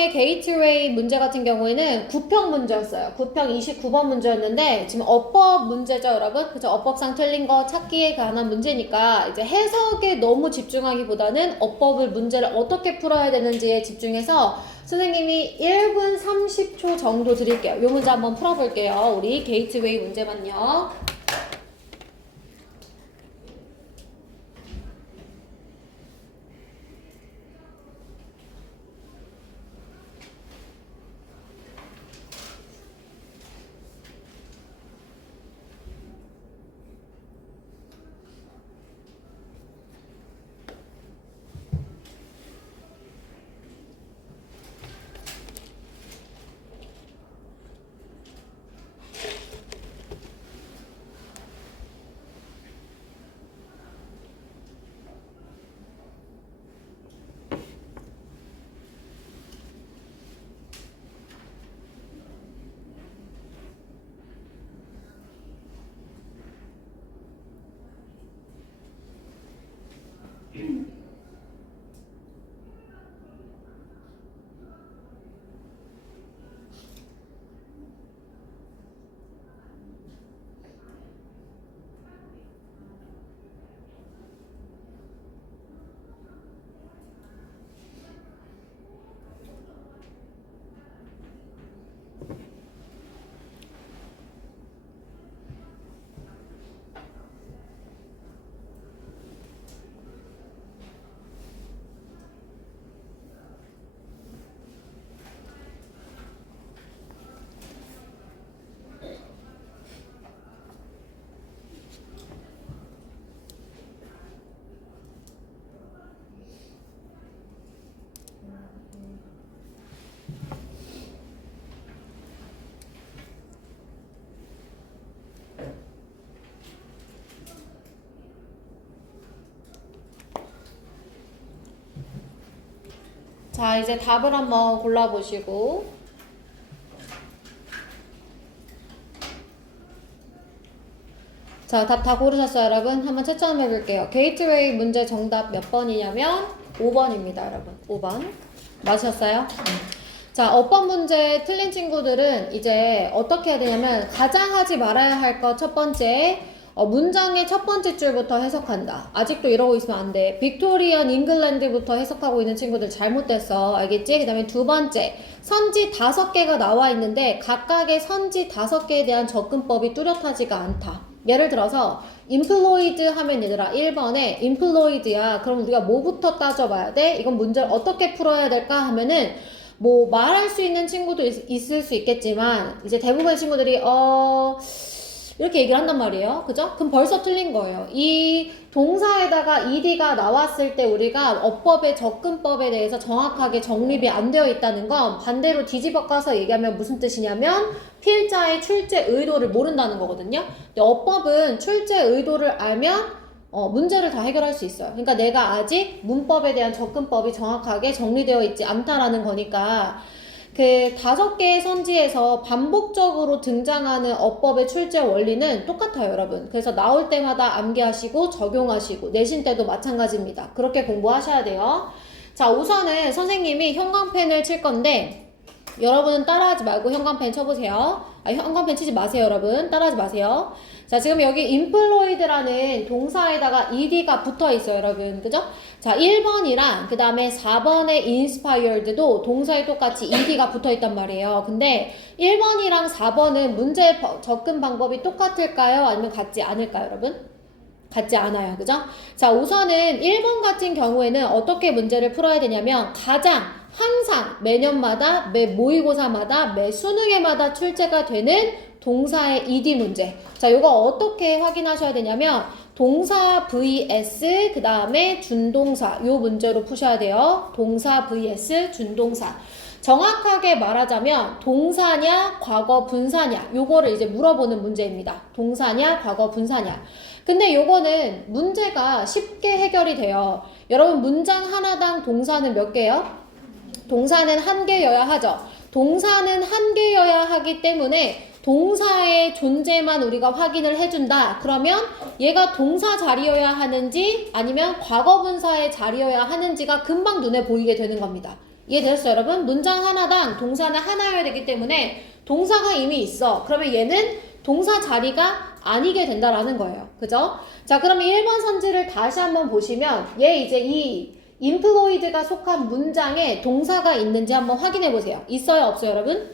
문장의 게이트웨이 문제 같은 경우에는 9평 문제였어요. 9평 29번 문제였는데 지금 어법 문제죠, 여러분? 그죠? 어법상 틀린 거 찾기에 관한 문제니까 이제 해석에 너무 집중하기보다는 어법을 문제를 어떻게 풀어야 되는지에 집중해서 선생님이 1분 30초 정도 드릴게요. 이 문제 한번 풀어볼게요. 우리 게이트웨이 문제만요. 자, 이제 답을 한번 골라보시고. 자, 답 다 고르셨어요, 여러분? 한번 채점 해볼게요. 게이트웨이 문제 정답 몇 번이냐면 5번입니다, 여러분. 5번. 맞으셨어요? 자, 어법 문제 틀린 친구들은 이제 어떻게 해야 되냐면 가장 하지 말아야 할 것 첫 번째, 문장의 첫 번째 줄부터 해석한다. 아직도 이러고 있으면 안 돼. 빅토리언 잉글랜드부터 해석하고 있는 친구들 잘못됐어. 알겠지? 그 다음에 두 번째, 선지 5개가 나와 있는데 각각의 선지 5개에 대한 접근법이 뚜렷하지가 않다. 예를 들어서 employed 하면 얘들아 1번에 employed야. 그럼 우리가 뭐부터 따져봐야 돼? 이건 문제를 어떻게 풀어야 될까 하면은 뭐 말할 수 있는 친구도 있을 수 있겠지만 이제 대부분의 친구들이 이렇게 얘기를 한단 말이에요. 그죠? 그럼 벌써 틀린 거예요. 이 동사에다가 ed가 나왔을 때 우리가 어법의 접근법에 대해서 정확하게 정립이 안 되어 있다는 건 반대로 뒤집어 까서 얘기하면 무슨 뜻이냐면 필자의 출제 의도를 모른다는 거거든요. 근데 어법은 출제 의도를 알면 문제를 다 해결할 수 있어요. 그러니까 내가 아직 문법에 대한 접근법이 정확하게 정리되어 있지 않다라는 거니까 그 5개의 선지에서 반복적으로 등장하는 어법의 출제 원리는 똑같아요, 여러분. 그래서 나올 때마다 암기하시고 적용하시고 내신 때도 마찬가지입니다. 그렇게 공부하셔야 돼요. 자, 우선은 선생님이 형광펜을 칠 건데 여러분은 따라하지 말고 형광펜 쳐보세요. 형광펜 치지 마세요, 여러분. 따라하지 마세요. 자, 지금 여기 employed라는 동사에다가 ed가 붙어 있어요, 여러분. 그죠? 자, 1번이랑 그 다음에 4번의 inspired도 동사에 똑같이 ed가 붙어 있단 말이에요. 근데 1번이랑 4번은 문제 접근 방법이 똑같을까요? 아니면 같지 않을까요, 여러분? 같지 않아요. 그죠? 자, 우선은 1번 같은 경우에는 어떻게 문제를 풀어야 되냐면 항상 매년마다 매 모의고사마다 매 수능에마다 출제가 되는 동사의 ed 문제. 자, 요거 어떻게 확인하셔야 되냐면 동사 vs 그 다음에 준동사 요 문제로 푸셔야 돼요. 동사 vs 준동사. 정확하게 말하자면 동사냐 과거 분사냐 요거를 이제 물어보는 문제입니다. 동사냐 과거 분사냐. 근데 요거는 문제가 쉽게 해결이 돼요. 여러분 문장 하나당 동사는 몇 개요? 동사는 1개여야 하죠. 동사는 1개여야 하기 때문에 동사의 존재만 우리가 확인을 해준다. 그러면 얘가 동사 자리여야 하는지 아니면 과거 분사의 자리여야 하는지가 금방 눈에 보이게 되는 겁니다. 이해되셨어요, 여러분? 문장 하나당 동사는 하나여야 되기 때문에 동사가 이미 있어. 그러면 얘는 동사 자리가 아니게 된다라는 거예요. 그죠? 자, 그러면 1번 선지를 다시 한번 보시면 얘 이제 이 employed가 속한 문장에 동사가 있는지 한번 확인해 보세요. 있어요, 없어요, 여러분?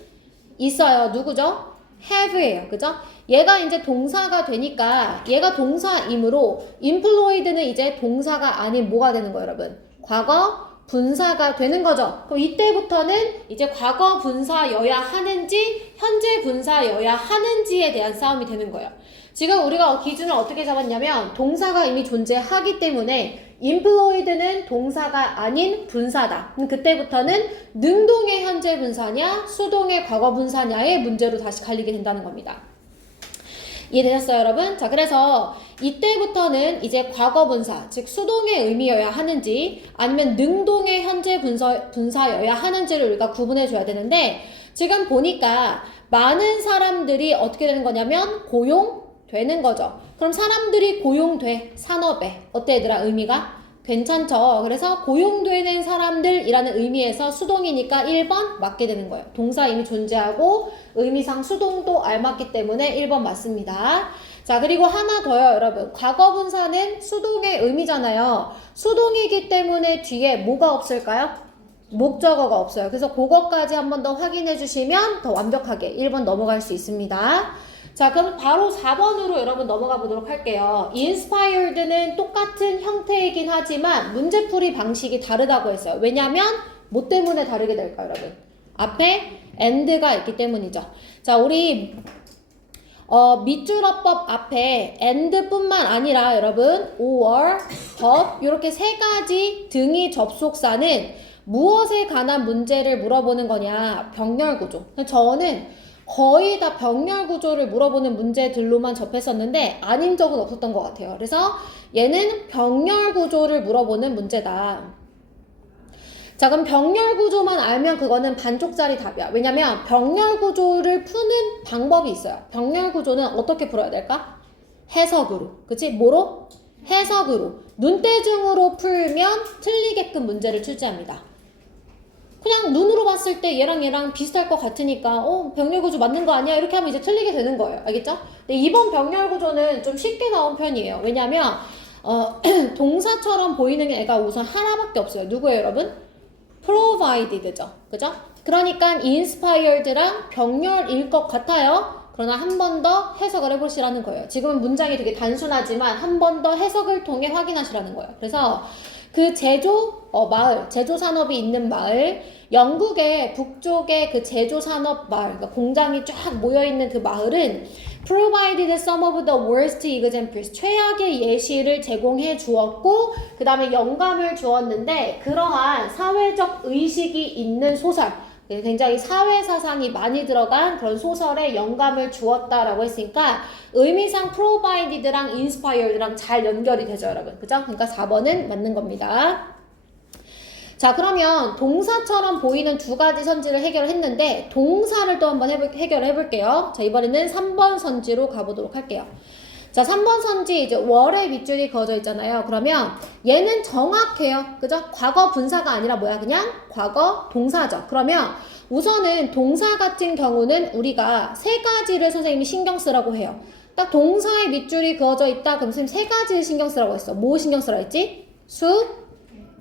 있어요. 누구죠? have예요. 그죠? 얘가 이제 동사가 되니까 얘가 동사이므로 employed는 이제 동사가 아닌 뭐가 되는 거예요, 여러분? 과거 분사가 되는 거죠. 그럼 이때부터는 이제 과거 분사여야 하는지 현재 분사여야 하는지에 대한 싸움이 되는 거예요. 지금 우리가 기준을 어떻게 잡았냐면 동사가 이미 존재하기 때문에 employed는 동사가 아닌 분사다. 그럼 그때부터는 능동의 현재 분사냐 수동의 과거 분사냐의 문제로 다시 갈리게 된다는 겁니다. 이해되셨어요, 여러분? 자, 그래서 이때부터는 이제 과거 분사, 즉 수동의 의미여야 하는지 아니면 능동의 현재 분사여야 하는지를 우리가 구분해줘야 되는데 지금 보니까 많은 사람들이 어떻게 되는 거냐면 고용되는 거죠. 그럼 사람들이 고용돼, 산업에. 어때, 얘들아? 의미가? 괜찮죠? 그래서 고용되는 사람들이라는 의미에서 수동이니까 1번 맞게 되는 거예요. 동사 이미 존재하고 의미상 수동도 알맞기 때문에 1번 맞습니다. 자, 그리고 하나 더요, 여러분. 과거 분사는 수동의 의미잖아요. 수동이기 때문에 뒤에 뭐가 없을까요? 목적어가 없어요. 그래서 그것까지 한 번 더 확인해 주시면 더 완벽하게 1번 넘어갈 수 있습니다. 자, 그럼 바로 4번으로 여러분 넘어가 보도록 할게요. inspired는 똑같은 형태이긴 하지만 문제풀이 방식이 다르다고 했어요. 왜냐면 뭐 때문에 다르게 될까요, 여러분? 앞에 and가 있기 때문이죠. 자, 우리 밑줄어법 앞에 and뿐만 아니라 여러분 or, but 이렇게 세 가지 등위 접속사는 무엇에 관한 문제를 물어보는 거냐? 병렬 구조. 저는 거의 다 병렬 구조를 물어보는 문제들로만 접했었는데 아닌 적은 없었던 것 같아요. 그래서 얘는 병렬 구조를 물어보는 문제다. 자, 그럼 병렬 구조만 알면 그거는 반쪽짜리 답이야. 왜냐면 병렬 구조를 푸는 방법이 있어요. 병렬 구조는 어떻게 풀어야 될까? 해석으로. 그치? 뭐로? 해석으로. 눈대중으로 풀면 틀리게끔 문제를 출제합니다. 그냥 눈으로 봤을 때 얘랑 비슷할 것 같으니까 병렬구조 맞는 거 아니야? 이렇게 하면 이제 틀리게 되는 거예요. 알겠죠? 근데 이번 병렬구조는 좀 쉽게 나온 편이에요. 왜냐면 동사처럼 보이는 애가 우선 하나밖에 없어요. 누구예요, 여러분? provided죠. 그죠? 그러니까 inspired랑 병렬일 것 같아요. 그러나 한 번 더 해석을 해보시라는 거예요. 지금은 문장이 되게 단순하지만 한 번 더 해석을 통해 확인하시라는 거예요. 그래서 그 마을, 제조 산업이 있는 마을, 영국의 북쪽의 그 제조 산업 마을, 그러니까 공장이 쫙 모여 있는 그 마을은 provided some of the worst examples, 최악의 예시를 제공해 주었고, 그 다음에 영감을 주었는데, 그러한 사회적 의식이 있는 소설, 굉장히 사회 사상이 많이 들어간 그런 소설에 영감을 주었다라고 했으니까 의미상 provided랑 inspired랑 잘 연결이 되죠, 여러분. 그죠? 그러니까 4번은 맞는 겁니다. 자, 그러면 동사처럼 보이는 두 가지 선지를 해결했는데 동사를 또 한번 해결해 볼게요. 자, 이번에는 3번 선지로 가보도록 할게요. 자, 3번 선지 이제 월의 밑줄이 그어져 있잖아요. 그러면 얘는 정확해요. 그죠? 과거 분사가 아니라 뭐야? 그냥 과거 동사죠. 그러면 우선은 동사 같은 경우는 우리가 세 가지를 선생님이 신경 쓰라고 해요. 딱 동사의 밑줄이 그어져 있다. 그럼 선생님 세 가지 신경 쓰라고 했어. 뭐 신경 쓰라 했지? 수,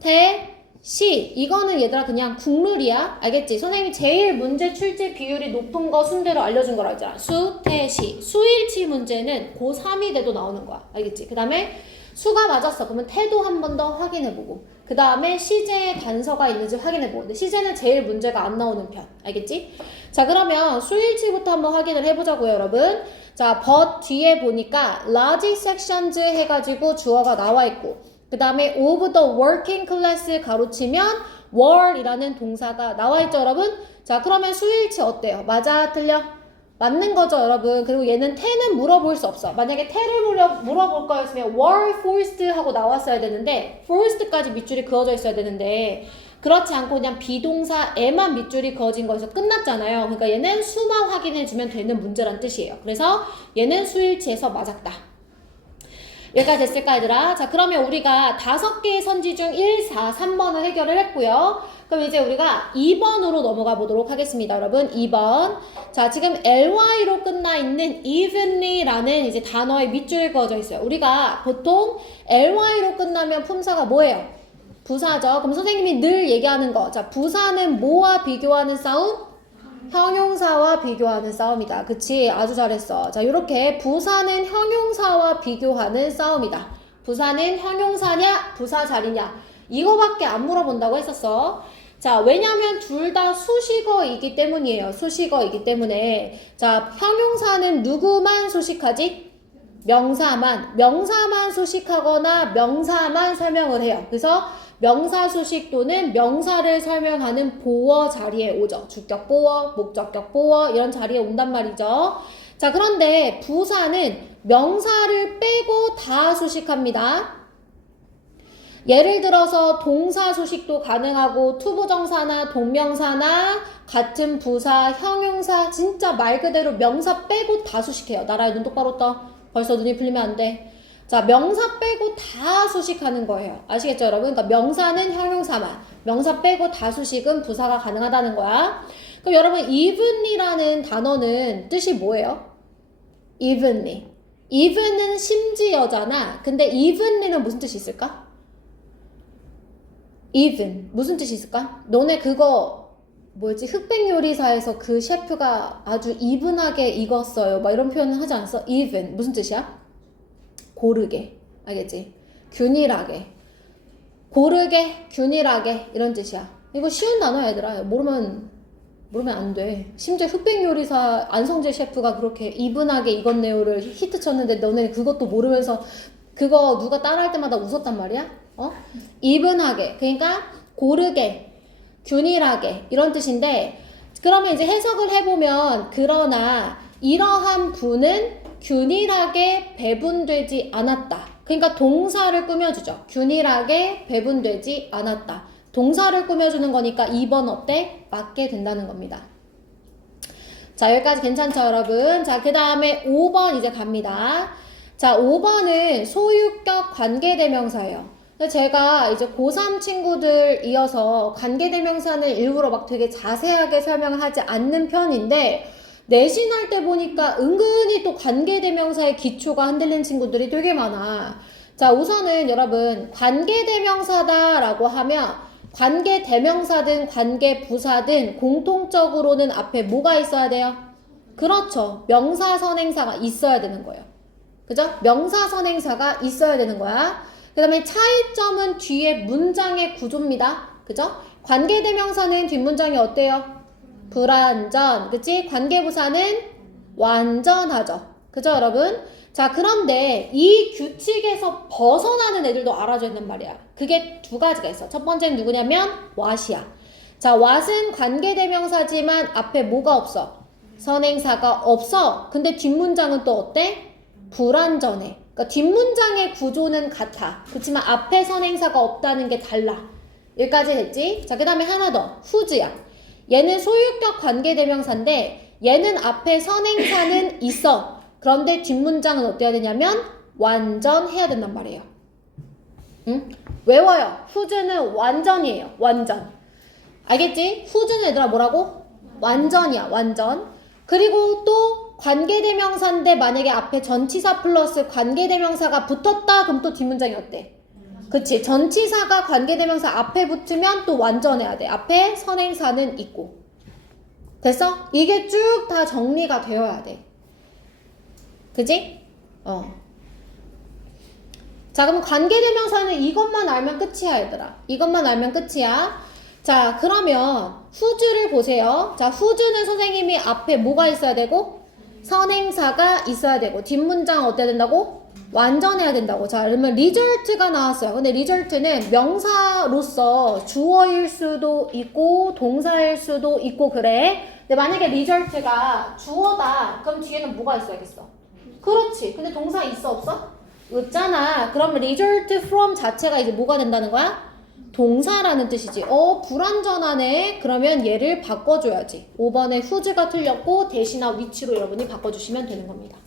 태, 시. 이거는 얘들아 그냥 국룰이야. 알겠지? 선생님이 제일 문제 출제 비율이 높은 거 순대로 알려준 거라 했잖아. 수, 태, 시. 수일치 문제는 고3이 돼도 나오는 거야. 알겠지? 그 다음에 수가 맞았어. 그러면 태도 한 번 더 확인해보고 그 다음에 시제에 단서가 있는지 확인해보고 근데 시제는 제일 문제가 안 나오는 편. 알겠지? 자, 그러면 수일치부터 한번 확인을 해보자고요, 여러분. 자, but 뒤에 보니까 large sections 해가지고 주어가 나와 있고 그 다음에 of the working class 가로치면 wor이라는 동사가 나와 있죠, 여러분? 자, 그러면 수일치 어때요? 맞아? 틀려? 맞는 거죠, 여러분. 그리고 얘는 태는 물어볼 수 없어. 만약에 태를 물어볼 거였으면 were forced 하고 나왔어야 되는데 forced까지 밑줄이 그어져 있어야 되는데 그렇지 않고 그냥 비동사에만 밑줄이 그어진 거에서 끝났잖아요. 그러니까 얘는 수만 확인해주면 되는 문제란 뜻이에요. 그래서 얘는 수일치에서 맞았다. 여기까지 됐을까, 얘들아? 자, 그러면 우리가 5개의 선지 중 1, 4, 3번을 해결을 했고요. 그럼 이제 우리가 2번으로 넘어가 보도록 하겠습니다, 여러분. 2번. 자, 지금 ly로 끝나 있는 evenly라는 이제 단어의 밑줄이 그어져 있어요. 우리가 보통 ly로 끝나면 품사가 뭐예요? 부사죠. 그럼 선생님이 늘 얘기하는 거. 자, 부사는 뭐와 비교하는 싸움? 형용사와 비교하는 싸움이다. 그치? 아주 잘했어. 자, 요렇게 부사는 형용사와 비교하는 싸움이다. 부사는 형용사냐? 부사 자리냐? 이거밖에 안 물어본다고 했었어. 자, 왜냐면 둘 다 수식어이기 때문이에요. 수식어이기 때문에. 자, 형용사는 누구만 수식하지? 명사만. 명사만 수식하거나 명사만 설명을 해요. 그래서 명사 수식 또는 명사를 설명하는 보어 자리에 오죠. 주격 보어, 목적격 보어 이런 자리에 온단 말이죠. 자, 그런데 부사는 명사를 빼고 다 수식합니다. 예를 들어서 동사 수식도 가능하고 투부정사나 동명사나 같은 부사, 형용사 진짜 말 그대로 명사 빼고 다 수식해요. 나라에 눈 똑바로 떠. 벌써 눈이 풀리면 안 돼. 자, 명사 빼고 다 수식하는 거예요. 아시겠죠, 여러분? 그러니까 명사는 형용사만, 명사 빼고 다 수식은 부사가 가능하다는 거야. 그럼 여러분, evenly라는 단어는 뜻이 뭐예요? evenly. even은 심지어잖아. 근데 evenly는 무슨 뜻이 있을까? even. 무슨 뜻이 있을까? 너네 그거 뭐였지? 흑백 요리사에서 그 셰프가 아주 이분하게 익었어요. 막 이런 표현을 하지 않았어? even. 무슨 뜻이야? 고르게. 알겠지? 균일하게. 고르게, 균일하게 이런 뜻이야. 이거 쉬운 단어야, 얘들아. 모르면 안 돼. 심지어 흑백 요리사 안성재 셰프가 그렇게 이분하게 익었네요를 히트 쳤는데 너네 그것도 모르면서 그거 누가 따라할 때마다 웃었단 말이야? 이분하게. 그러니까 고르게, 균일하게 이런 뜻인데, 그러면 이제 해석을 해보면, 그러나 이러한 분은 균일하게 배분되지 않았다. 그러니까 동사를 꾸며주죠. 균일하게 배분되지 않았다. 동사를 꾸며주는 거니까 2번 어때? 맞게 된다는 겁니다. 자, 여기까지 괜찮죠, 여러분? 자, 그 다음에 5번 이제 갑니다. 자, 5번은 소유격 관계대명사예요. 제가 이제 고3 친구들 이어서 관계대명사는 일부러 막 되게 자세하게 설명을 하지 않는 편인데, 내신할 때 보니까 은근히 또 관계대명사의 기초가 흔들린 친구들이 되게 많아. 자, 우선은 여러분, 관계대명사다라고 하면 관계대명사든 관계부사든 공통적으로는 앞에 뭐가 있어야 돼요? 그렇죠. 명사선행사가 있어야 되는 거예요. 그죠? 명사선행사가 있어야 되는 거야. 그 다음에 차이점은 뒤에 문장의 구조입니다. 그죠? 관계대명사는 뒷문장이 어때요? 불완전. 그치? 관계부사는 완전하죠. 그죠, 여러분? 자, 그런데 이 규칙에서 벗어나는 애들도 알아줘야 된단 말이야. 그게 두 가지가 있어. 첫 번째는 누구냐면 what이야. 자, what은 관계대명사지만 앞에 뭐가 없어? 선행사가 없어. 근데 뒷문장은 또 어때? 불완전해. 그러니까 뒷문장의 구조는 같아. 그렇지만 앞에 선행사가 없다는 게 달라. 여기까지 됐지? 자, 그 다음에 하나 더. whose야. 얘는 소유격 관계대명사인데 얘는 앞에 선행사는 있어. 그런데 뒷문장은 어때야 되냐면 완전해야 된단 말이에요. 응? 외워요. whose는 완전이에요. 완전. 알겠지? whose는 얘들아 뭐라고? 완전이야. 완전. 그리고 또 관계대명사인데 만약에 앞에 전치사 플러스 관계대명사가 붙었다. 그럼 또 뒷문장이 어때? 그치. 전치사가 관계대명사 앞에 붙으면 또 완전해야 돼. 앞에 선행사는 있고. 됐어? 이게 쭉 다 정리가 되어야 돼. 그치? 자, 그럼 관계대명사는 이것만 알면 끝이야, 얘들아. 이것만 알면 끝이야. 자, 그러면 whose를 보세요. 자, whose는 선생님이 앞에 뭐가 있어야 되고? 선행사가 있어야 되고. 뒷문장 어때야 된다고? 완전해야 된다고. 자, 그러면 result가 나왔어요. 근데 result는 명사로서 주어일 수도 있고 동사일 수도 있고 그래. 근데 만약에 result가 주어다. 그럼 뒤에는 뭐가 있어야겠어? 그렇지. 근데 동사 있어 없어? 없잖아. 그럼 result from 자체가 이제 뭐가 된다는 거야? 동사라는 뜻이지. 불완전하네. 그러면 얘를 바꿔줘야지. 5번에 whose가 틀렸고 대신하 which로 여러분이 바꿔주시면 되는 겁니다.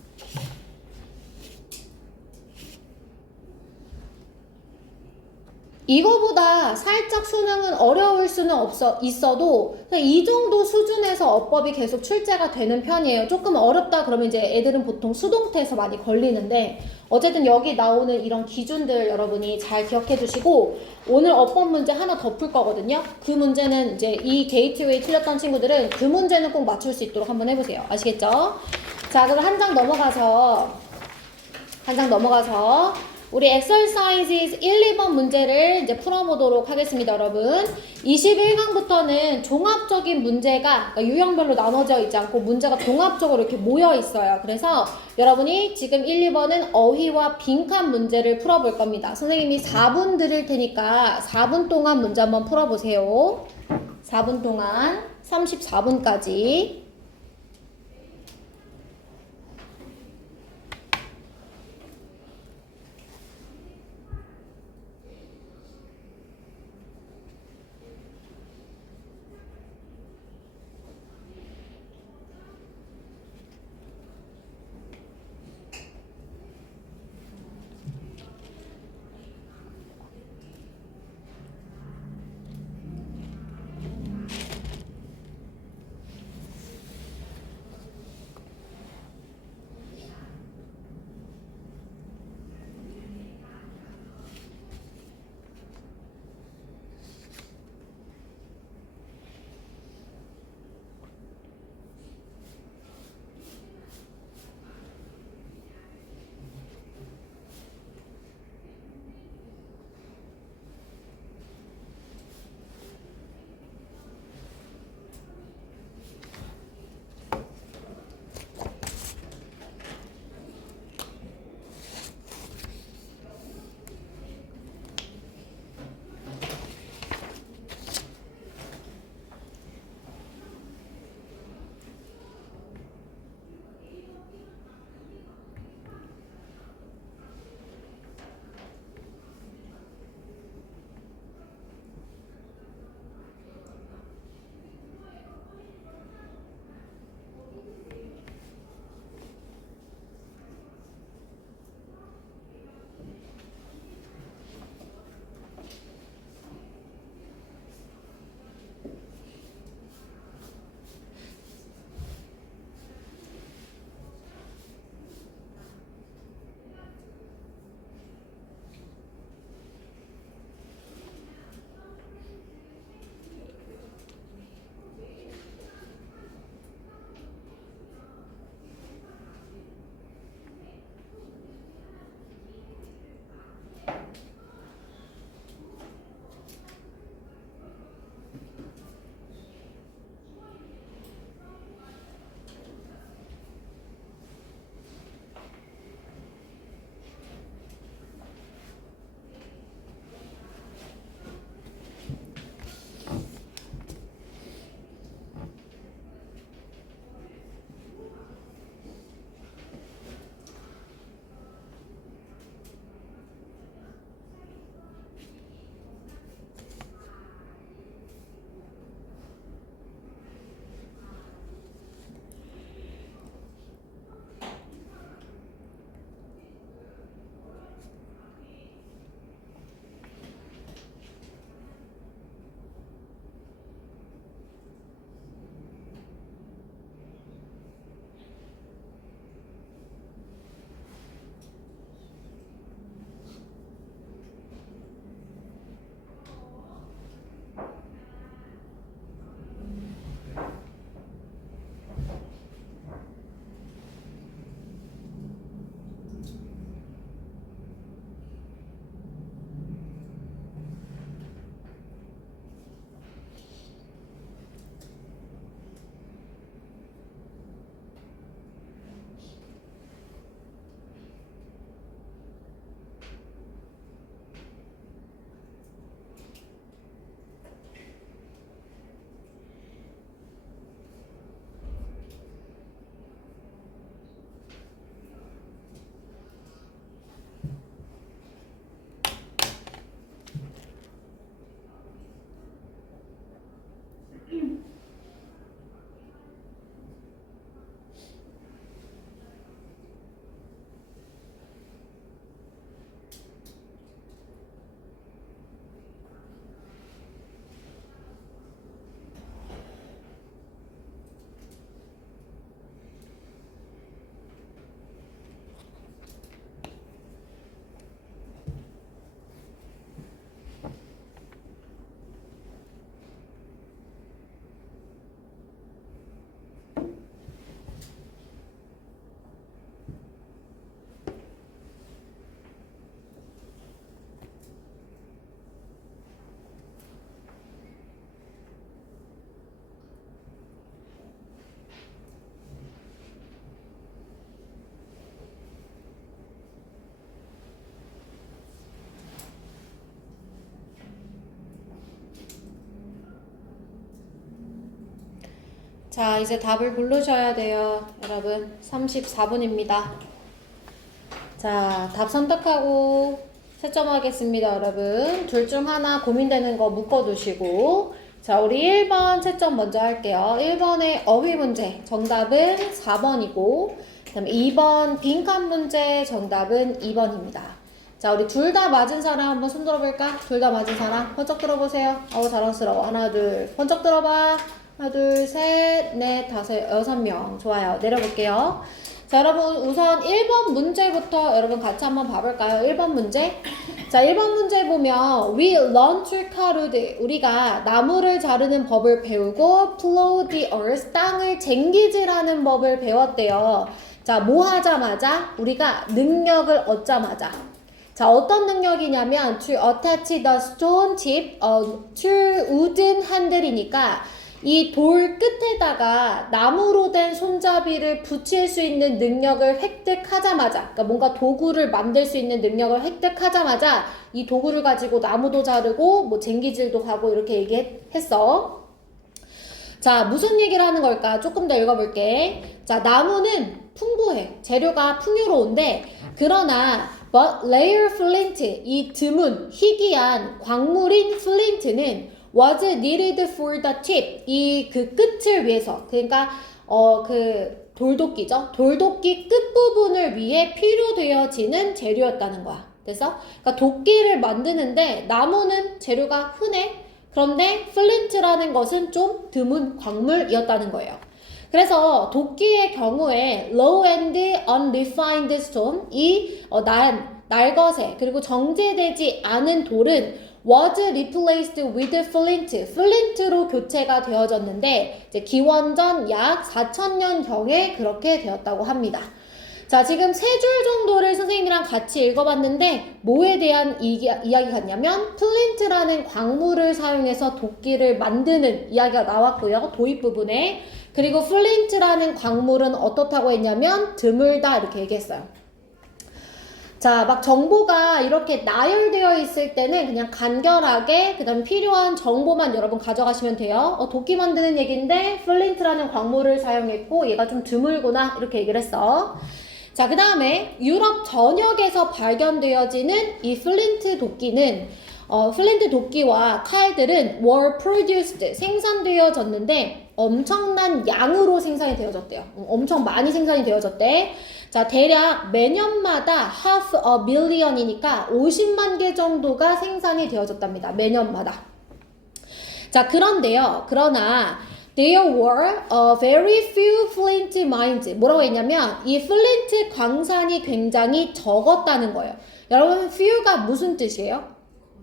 이거보다 살짝 수능은 어려울 수는 있어도 이 정도 수준에서 어법이 계속 출제가 되는 편이에요. 조금 어렵다 그러면 이제 애들은 보통 수동태에서 많이 걸리는데 어쨌든 여기 나오는 이런 기준들 여러분이 잘 기억해 두시고 오늘 어법 문제 하나 더 풀 거거든요. 그 문제는 이제 이 게이트웨이 틀렸던 친구들은 그 문제는 꼭 맞출 수 있도록 한번 해보세요. 아시겠죠? 자, 그럼 한 장 넘어가서 우리 exercises 1, 2번 문제를 이제 풀어보도록 하겠습니다, 여러분. 21강부터는 종합적인 문제가 그러니까 유형별로 나눠져 있지 않고 문제가 종합적으로 이렇게 모여 있어요. 그래서 여러분이 지금 1, 2번은 어휘와 빈칸 문제를 풀어볼 겁니다. 선생님이 4분 드릴 테니까 4분 동안 문제 한번 풀어보세요. 4분 동안 34분까지. 자, 이제 답을 고르셔야 돼요, 여러분. 34분입니다. 자, 답 선택하고 채점하겠습니다, 여러분. 둘 중 하나 고민되는 거 묶어두시고. 자, 우리 1번 채점 먼저 할게요. 1번의 어휘 문제, 정답은 4번이고, 그 다음에 2번 빈칸 문제, 정답은 2번입니다. 자, 우리 둘 다 맞은 사람 한번 손 들어볼까? 둘 다 맞은 사람 번쩍 들어보세요. 자랑스러워. 하나, 둘, 번쩍 들어봐. 하나, 둘, 셋, 넷, 다섯, 6명. 좋아요. 내려볼게요. 자, 여러분 우선 1번 문제부터 여러분 같이 한번 봐볼까요? 1번 문제. 자, 1번 문제 보면 We learn to carve. 우리가 나무를 자르는 법을 배우고 plow the earth. 땅을 쟁기질하는 법을 배웠대요. 자, 뭐 하자마자? 우리가 능력을 얻자마자. 자, 어떤 능력이냐면 to attach the stone tip to wooden handle이니까 이 돌 끝에다가 나무로 된 손잡이를 붙일 수 있는 능력을 획득하자마자, 그러니까 뭔가 도구를 만들 수 있는 능력을 획득하자마자 이 도구를 가지고 나무도 자르고 뭐 쟁기질도 하고 이렇게 얘기했어. 자, 무슨 얘기를 하는 걸까? 조금 더 읽어볼게. 자, 나무는 풍부해. 재료가 풍요로운데 그러나 but rare flint, 이 드문 희귀한 광물인 flint는 was needed for the tip, 이 그 끝을 위해서, 그러니까 그 돌도끼죠. 돌도끼 끝부분을 위해 필요되어지는 재료였다는 거야. 그래서 그러니까 도끼를 만드는데 나무는 재료가 흔해. 그런데 플린트라는 것은 좀 드문 광물이었다는 거예요. 그래서 도끼의 경우에 low and unrefined stone, 이 날것에 그리고 정제되지 않은 돌은 was replaced with flint, flint로 교체가 되어졌는데 이제 기원전 약 4000년경에 그렇게 되었다고 합니다. 자, 지금 3줄 정도를 선생님이랑 같이 읽어봤는데 뭐에 대한 이야기 같냐면 플린트라는 광물을 사용해서 도끼를 만드는 이야기가 나왔고요. 도입 부분에. 그리고 플린트라는 광물은 어떻다고 했냐면 드물다 이렇게 얘기했어요. 자, 막 정보가 이렇게 나열되어 있을 때는 그냥 간결하게 그 다음 필요한 정보만 여러분 가져가시면 돼요. 도끼 만드는 얘기인데 플린트라는 광물을 사용했고 얘가 좀 드물구나 이렇게 얘기를 했어. 자, 그 다음에 유럽 전역에서 발견되어지는 이 플린트 도끼는 플린트 도끼와 칼들은 were produced, 생산되어졌는데 엄청난 양으로 생산이 되어졌대요. 엄청 많이 생산이 되어졌대. 자, 대략 매년마다 half a million이니까 50만 개 정도가 생산이 되어졌답니다. 매년마다. 자, 그런데요. 그러나 there were very few flint mines. 뭐라고 했냐면 이 플린트 광산이 굉장히 적었다는 거예요. 여러분, few가 무슨 뜻이에요?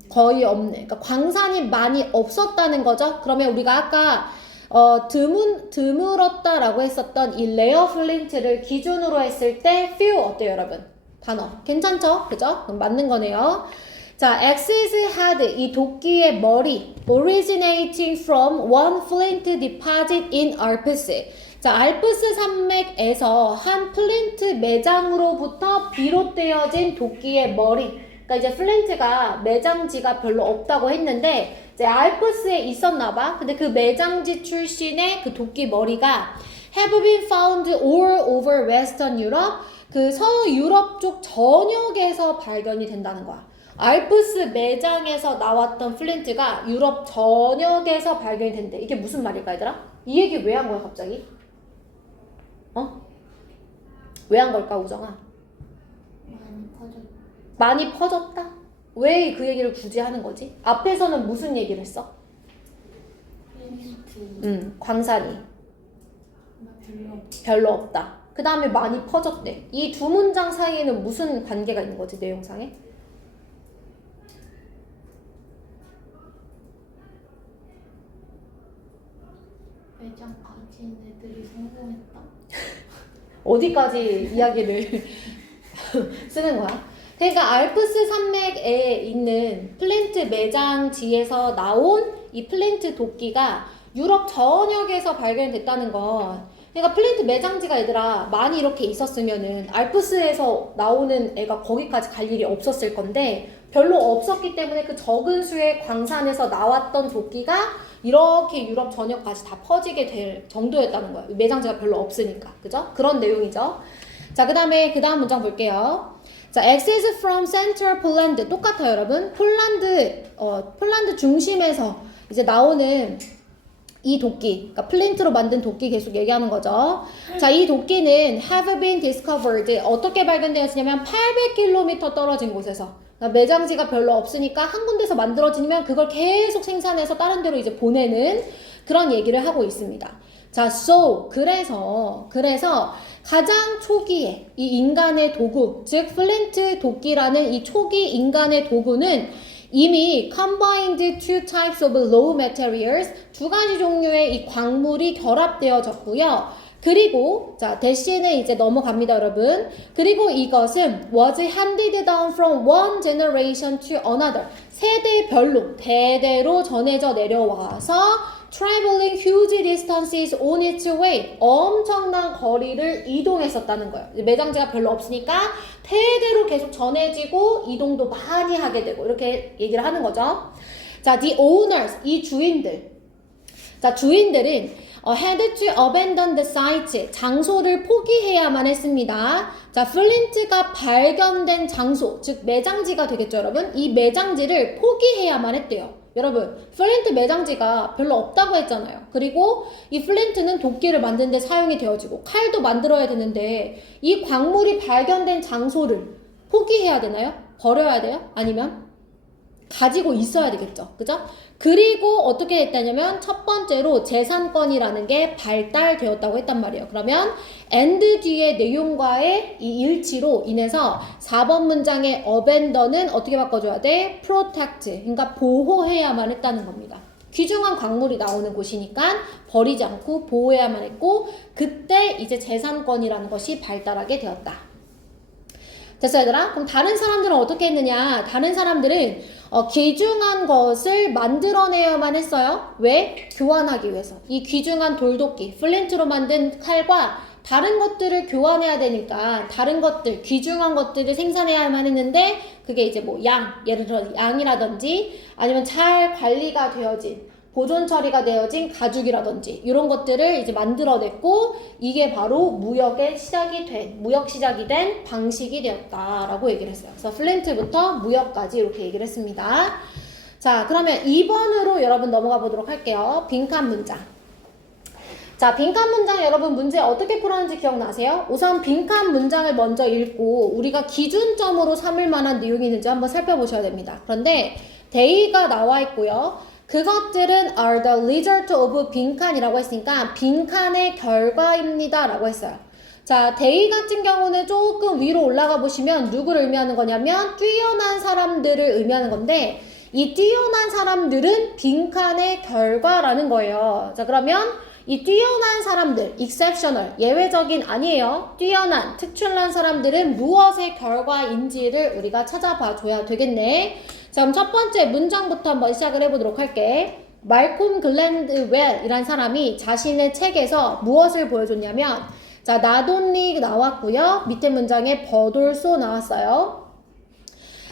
거의 없네. 그러니까 광산이 많이 없었다는 거죠. 그러면 우리가 아까 드물었다라고 했었던 이 레어 플린트를 기준으로 했을 때 few 어때요, 여러분? 단어 괜찮죠? 그죠? 그럼 맞는 거네요. 자, axe's head, 이 도끼의 머리 originating from one flint deposit in Alps. 자, 알프스 산맥에서 한 플린트 매장으로부터 비롯되어진 도끼의 머리. 그러니까 이제 플린트가 매장지가 별로 없다고 했는데 이제 알프스에 있었나봐. 근데 그 매장지 출신의 그 도끼 머리가 have been found all over Western Europe, 그 서유럽 쪽 전역에서 발견이 된다는 거야. 알프스 매장에서 나왔던 플린트가 유럽 전역에서 발견이 된대. 이게 무슨 말일까, 얘들아? 이 얘기 왜 한 거야, 갑자기? 왜 한 걸까, 우정아? 많이 퍼졌다? 왜 그 얘기를 굳이 하는 거지? 앞에서는 무슨 얘기를 했어? 광산이 별로 없다. 그 다음에 많이 퍼졌대. 이 두 문장 사이에는 무슨 관계가 있는 거지, 내용상에? 매장 가진 애들이 성공했다? 어디까지 이야기를 쓰는 거야? 그러니까 알프스 산맥에 있는 플린트 매장지에서 나온 이 플린트 도끼가 유럽 전역에서 발견됐다는 건, 그러니까 플린트 매장지가 얘들아 많이 이렇게 있었으면은 알프스에서 나오는 애가 거기까지 갈 일이 없었을 건데 별로 없었기 때문에 그 적은 수의 광산에서 나왔던 도끼가 이렇게 유럽 전역까지 다 퍼지게 될 정도였다는 거예요. 매장지가 별로 없으니까. 그죠? 그런 내용이죠. 자, 그 다음 문장 볼게요. 자, X is from central Poland. 똑같아요, 여러분. 폴란드 중심에서 이제 나오는 이 도끼, 그러니까 플린트로 만든 도끼 계속 얘기하는 거죠. 자, 이 도끼는 have been discovered. 어떻게 발견되었냐면 800km 떨어진 곳에서. 그러니까 매장지가 별로 없으니까 한 군데서 만들어지면 그걸 계속 생산해서 다른 데로 이제 보내는 그런 얘기를 하고 있습니다. 자, so 그래서 가장 초기에 이 인간의 도구, 즉 플린트 도끼라는 이 초기 인간의 도구는 이미 combined two types of low materials, 두 가지 종류의 이 광물이 결합되어졌고요. 그리고 자, 대신에 이제 넘어갑니다, 여러분. 그리고 이것은 was handed down from one generation to another. 세대별로 대대로 전해져 내려와서 traveling huge distances on its way. 엄청난 거리를 이동했었다는 거예요. 매장지가 별로 없으니까 대대로 계속 전해지고 이동도 많이 하게 되고 이렇게 얘기를 하는 거죠. 자, the owners, 이 주인들. 자, 주인들은 had to abandon the site, 장소를 포기해야만 했습니다. 자, 플린트가 발견된 장소, 즉 매장지가 되겠죠, 여러분? 이 매장지를 포기해야만 했대요. 여러분, 플린트 매장지가 별로 없다고 했잖아요. 그리고 이 플린트는 도끼를 만드는 데 사용이 되어지고 칼도 만들어야 되는데 이 광물이 발견된 장소를 포기해야 되나요? 버려야 돼요? 아니면 가지고 있어야 되겠죠. 그죠? 그리고 어떻게 됐다냐면 첫 번째로 재산권이라는 게 발달되었다고 했단 말이에요. 그러면 and 뒤의 내용과의 이 일치로 인해서 4번 문장의 abandon은 어떻게 바꿔줘야 돼? protect, 그러니까 보호해야만 했다는 겁니다. 귀중한 광물이 나오는 곳이니까 버리지 않고 보호해야만 했고 그때 이제 재산권이라는 것이 발달하게 되었다. 됐어, 얘들아? 그럼 다른 사람들은 어떻게 했느냐? 다른 사람들은 귀중한 것을 만들어내야만 했어요. 왜? 교환하기 위해서. 이 귀중한 돌도끼, 플린트로 만든 칼과 다른 것들을 교환해야 되니까 다른 것들, 귀중한 것들을 생산해야만 했는데 그게 이제 뭐 예를 들어 양이라든지 아니면 잘 관리가 되어진 보존 처리가 되어진 가죽이라든지 이런 것들을 이제 만들어냈고 이게 바로 무역 시작이 된 방식이 되었다라고 얘기를 했어요. 그래서 플린트부터 무역까지 이렇게 얘기를 했습니다. 자, 그러면 2번으로 여러분 넘어가 보도록 할게요. 빈칸 문장. 자, 빈칸 문장 여러분 문제 어떻게 풀었는지 기억나세요? 우선 빈칸 문장을 먼저 읽고 우리가 기준점으로 삼을 만한 내용이 있는지 한번 살펴보셔야 됩니다. 그런데 데이가 나와 있고요. 그것들은 are the result of 빈칸이라고 했으니까 빈칸의 결과입니다 라고 했어요. 자, 데이 같은 경우는 조금 위로 올라가 보시면 누구를 의미하는 거냐면 뛰어난 사람들을 의미하는 건데 이 뛰어난 사람들은 빈칸의 결과라는 거예요. 자, 그러면 이 뛰어난 사람들, exceptional, 예외적인 아니에요. 뛰어난, 특출난 사람들은 무엇의 결과인지를 우리가 찾아봐 줘야 되겠네. 자, 그럼 첫 번째 문장부터 한번 시작을 해보도록 할게. 말콤 글랜드웰이란 사람이 자신의 책에서 무엇을 보여줬냐면 자, not only 나왔고요. 밑에 문장에 but also 나왔어요.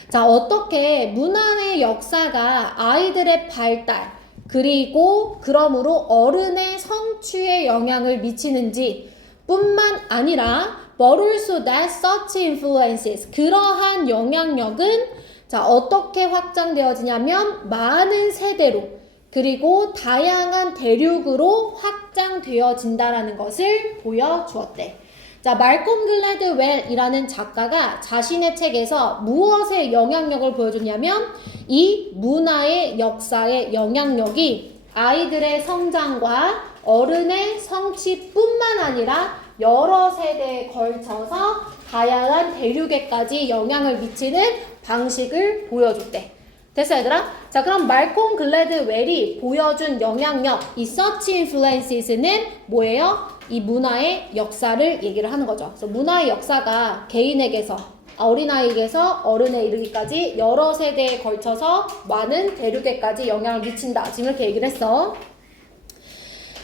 자, 어떻게 문화의 역사가 아이들의 발달 그리고 그러므로 어른의 성취에 영향을 미치는지 뿐만 아니라 but also that such influences 그러한 영향력은 자, 어떻게 확장되어지냐면 많은 세대로 그리고 다양한 대륙으로 확장되어진다라는 것을 보여주었대. 자, 말콤 글래드웰이라는 작가가 자신의 책에서 무엇의 영향력을 보여줬냐면 이 문화의 역사의 영향력이 아이들의 성장과 어른의 성취뿐만 아니라 여러 세대에 걸쳐서 다양한 대륙에까지 영향을 미치는 방식을 보여줬대. 됐어, 얘들아? 자, 그럼 말콤 글래드웰이 보여준 영향력, 이 such influences는 뭐예요? 이 문화의 역사를 얘기를 하는 거죠. 그래서 문화의 역사가 개인에게서 어린아이에게서 어른에 이르기까지 여러 세대에 걸쳐서 많은 대륙에까지 영향을 미친다. 지금 이렇게 얘기를 했어.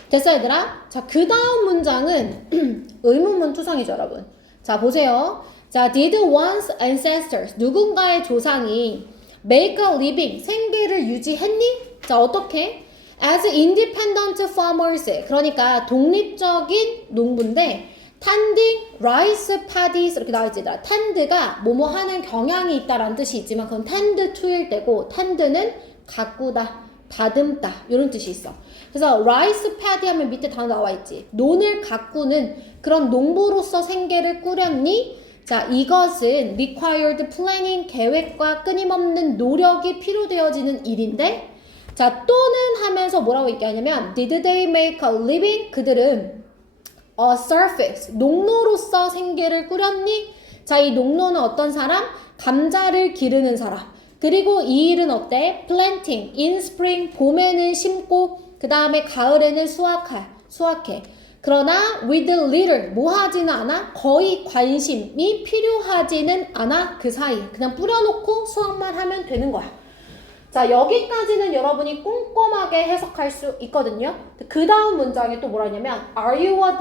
됐어, 얘들아? 자, 그 다음 문장은 의문문 투성이죠, 여러분. 자, 보세요. 자, did one's ancestors, 누군가의 조상이 make a living, 생계를 유지했니? 자, 어떻게? as independent farmers. 그러니까 독립적인 농부인데 tending rice paddies 이렇게 나와있지. tend가 뭐뭐 하는 경향이 있다라는 뜻이 있지만 그건 tend to일 때고 tend는 가꾸다, 다듬다 이런 뜻이 있어. 그래서 rice paddy 하면 밑에 단어 나와있지. 논을 가꾸는 그런 농부로서 생계를 꾸렸니? 자, 이것은 required planning, 계획과 끊임없는 노력이 필요되어지는 일인데 자, 또는 하면서 뭐라고 얘기하냐면 did they make a living? 그들은 a surface, 농노로서 생계를 꾸렸니? 자, 이 농노는 어떤 사람? 감자를 기르는 사람. 그리고 이 일은 어때? planting, in spring, 봄에는 심고 그 다음에 가을에는 수확해. 그러나 with little, 뭐 하지는 않아? 거의 관심이 필요하지는 않아. 그 사이 그냥 뿌려놓고 수확만 하면 되는 거야. 자, 여기까지는 여러분이 꼼꼼하게 해석할 수 있거든요. 그 다음 문장에 또 뭐라 하냐면 Are you a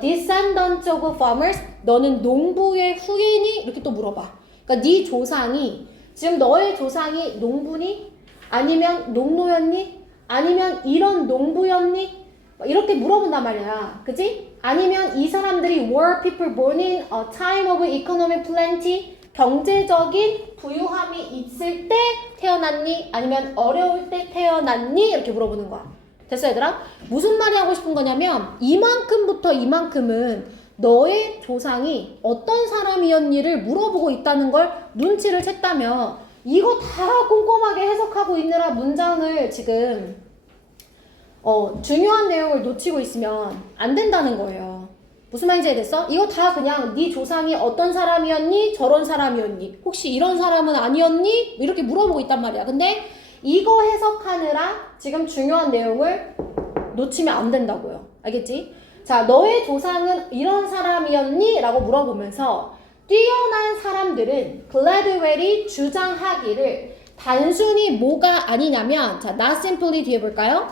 descendant of farmers? 너는 농부의 후예니? 이렇게 또 물어봐. 그러니까 네 조상이 지금 너의 조상이 농부니? 아니면 농노였니? 아니면 이런 농부였니? 이렇게 물어본단 말이야. 그치? 아니면 이 사람들이 were people born in a time of economic plenty? 경제적인 부유함이 있을 때 태어났니? 아니면 어려울 때 태어났니? 이렇게 물어보는 거야. 됐어 얘들아? 무슨 말이 하고 싶은 거냐면 이만큼부터 이만큼은 너의 조상이 어떤 사람이었니를 물어보고 있다는 걸 눈치를 챘다면 이거 다 꼼꼼하게 해석하고 있느라 문장을 지금 중요한 내용을 놓치고 있으면 안 된다는 거예요. 무슨 말인지 이해됐어? 이거 다 그냥 네 조상이 어떤 사람이었니? 저런 사람이었니? 혹시 이런 사람은 아니었니? 이렇게 물어보고 있단 말이야. 근데 이거 해석하느라 지금 중요한 내용을 놓치면 안 된다고요. 알겠지? 자, 너의 조상은 이런 사람이었니? 라고 물어보면서 뛰어난 사람들은 글래드웰이 주장하기를 단순히 뭐가 아니냐면 자, not simply 뒤에 볼까요?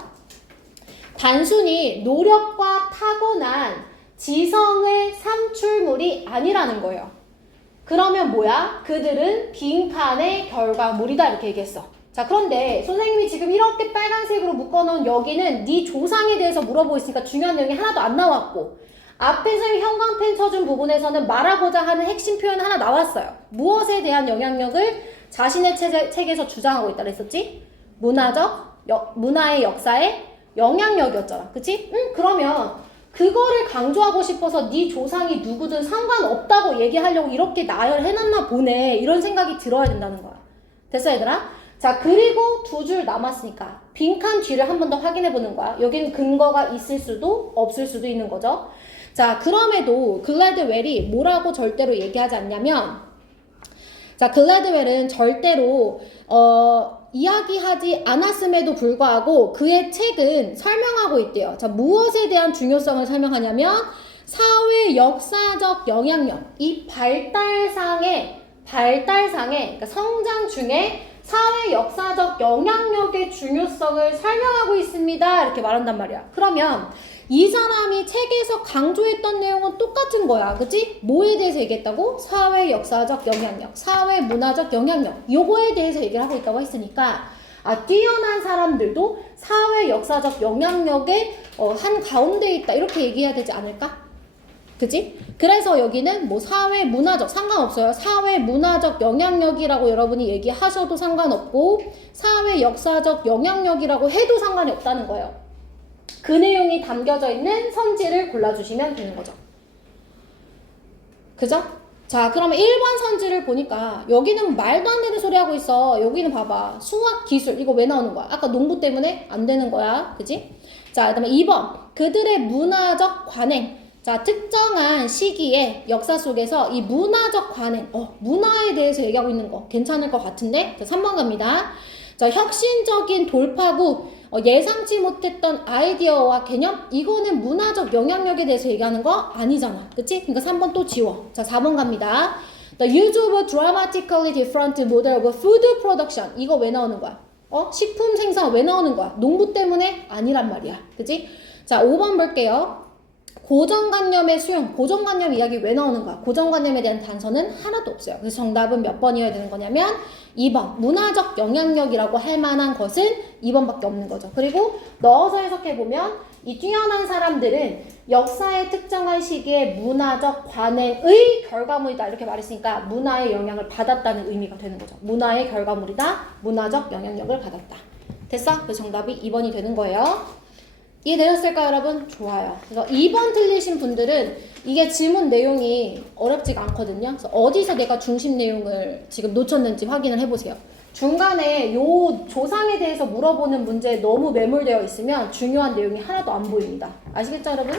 단순히 노력과 타고난 지성의 산출물이 아니라는 거예요. 그러면 뭐야? 그들은 빈칸의 결과물이다 이렇게 얘기했어. 자, 그런데 선생님이 지금 이렇게 빨간색으로 묶어놓은 여기는 네 조상에 대해서 물어보고 있으니까 중요한 내용이 하나도 안 나왔고 앞에서 형광펜 쳐준 부분에서는 말하고자 하는 핵심 표현 하나 나왔어요. 무엇에 대한 영향력을 자신의 책에서 주장하고 있다 그랬었지? 문화의 역사에 영향력이었잖아. 그치? 그러면 그거를 강조하고 싶어서 네 조상이 누구든 상관없다고 얘기하려고 이렇게 나열해놨나 보네. 이런 생각이 들어야 된다는 거야. 됐어 얘들아? 자, 그리고 두 줄 남았으니까 빈칸 뒤를 한 번 더 확인해 보는 거야. 여기는 근거가 있을 수도 없을 수도 있는 거죠. 자, 그럼에도 글래드웰이 뭐라고 절대로 얘기하지 않냐면 자, 글래드웰은 절대로 이야기하지 않았음에도 불구하고 그의 책은 설명하고 있대요. 자, 무엇에 대한 중요성을 설명하냐면 사회 역사적 영향력, 이 발달상의 그러니까 성장 중에 사회 역사적 영향력의 중요성을 설명하고 있습니다. 이렇게 말한단 말이야. 그러면 이 사람이 책에서 강조했던 내용은 똑같은 거야. 그치? 뭐에 대해서 얘기했다고? 사회 역사적 영향력, 사회 문화적 영향력. 요거에 대해서 얘기를 하고 있다고 했으니까 뛰어난 사람들도 사회 역사적 영향력의 한 가운데에 있다. 이렇게 얘기해야 되지 않을까? 그치? 그래서 여기는 뭐 사회 문화적 상관없어요. 사회 문화적 영향력이라고 여러분이 얘기하셔도 상관없고 사회 역사적 영향력이라고 해도 상관이 없다는 거예요. 그 내용이 담겨져 있는 선지를 골라주시면 되는 거죠. 그죠? 자, 그러면 1번 선지를 보니까 여기는 말도 안 되는 소리 하고 있어. 여기는 봐봐. 수학, 기술 이거 왜 나오는 거야? 아까 농부 때문에 안 되는 거야. 그지? 자, 그 다음에 2번 그들의 문화적 관행. 자, 특정한 시기에 역사 속에서 이 문화적 관행, 문화에 대해서 얘기하고 있는 거 괜찮을 것 같은데? 자, 3번 갑니다. 자, 혁신적인 돌파구, 예상치 못했던 아이디어와 개념, 이거는 문화적 영향력에 대해서 얘기하는 거 아니잖아. 그치? 그러니까 3번 또 지워. 자, 4번 갑니다. The use of a dramatically different model of food production. 이거 왜 나오는 거야? 식품 생산 왜 나오는 거야? 농부 때문에? 아니란 말이야. 그치? 자, 5번 볼게요. 고정관념의 수용, 고정관념 이야기 왜 나오는 거야? 고정관념에 대한 단서는 하나도 없어요. 그래서 정답은 몇 번이어야 되는 거냐면 2번. 문화적 영향력이라고 할 만한 것은 2번밖에 없는 거죠. 그리고 넣어서 해석해보면 이 뛰어난 사람들은 역사의 특정한 시기에 문화적 관행의 결과물이다 이렇게 말했으니까 문화의 영향을 받았다는 의미가 되는 거죠. 문화의 결과물이다. 문화적 영향력을 받았다. 됐어? 그래서 정답이 2번이 되는 거예요. 이해되셨을까요, 여러분? 좋아요. 그래서 2번 틀리신 분들은 이게 지문 내용이 어렵지가 않거든요. 그래서 어디서 내가 중심 내용을 지금 놓쳤는지 확인을 해보세요. 중간에 요 조상에 대해서 물어보는 문제에 너무 매몰되어 있으면 중요한 내용이 하나도 안 보입니다. 아시겠죠, 여러분?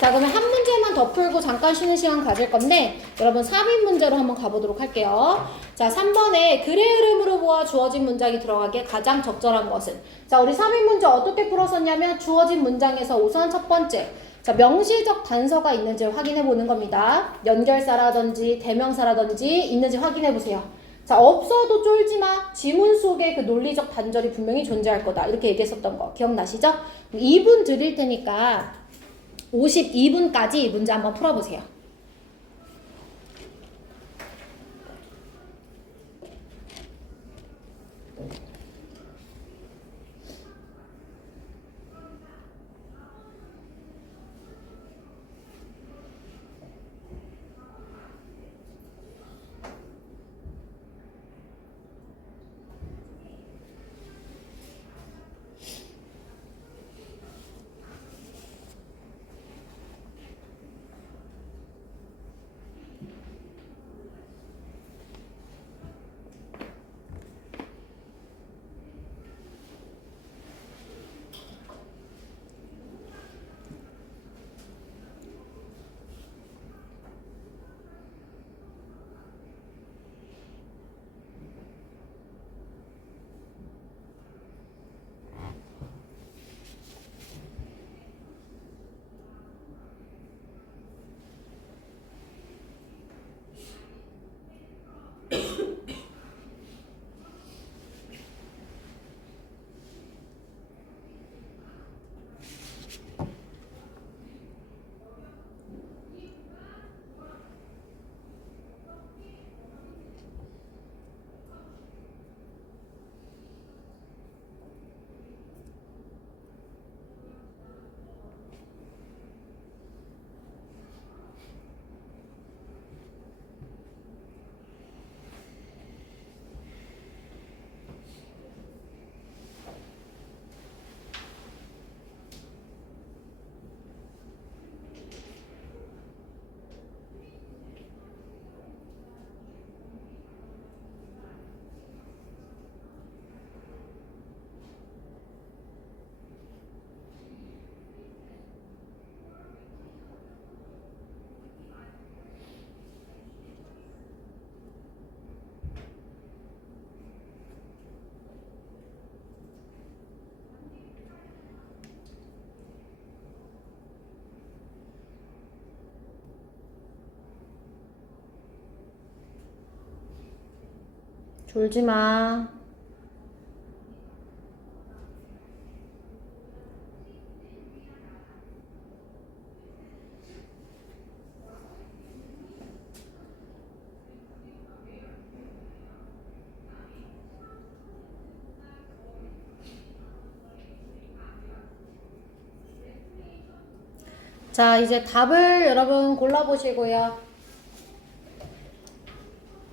자, 그러면 한 문제만 더 풀고 잠깐 쉬는 시간 가질 건데 여러분 3인 문제로 한번 가보도록 할게요. 자, 3번에 글의 흐름으로 보아 주어진 문장이 들어가기에 가장 적절한 것은? 자, 우리 3인 문제 어떻게 풀었었냐면 주어진 문장에서 우선 첫 번째, 자, 명시적 단서가 있는지 확인해 보는 겁니다. 연결사라든지 대명사라든지 있는지 확인해 보세요. 자, 없어도 쫄지 마. 지문 속에 그 논리적 단절이 분명히 존재할 거다. 이렇게 얘기했었던 거 기억나시죠? 2분 드릴 테니까 52분까지 문제 한번 풀어보세요. 졸지 마. 자, 이제 답을 여러분 골라보시고요.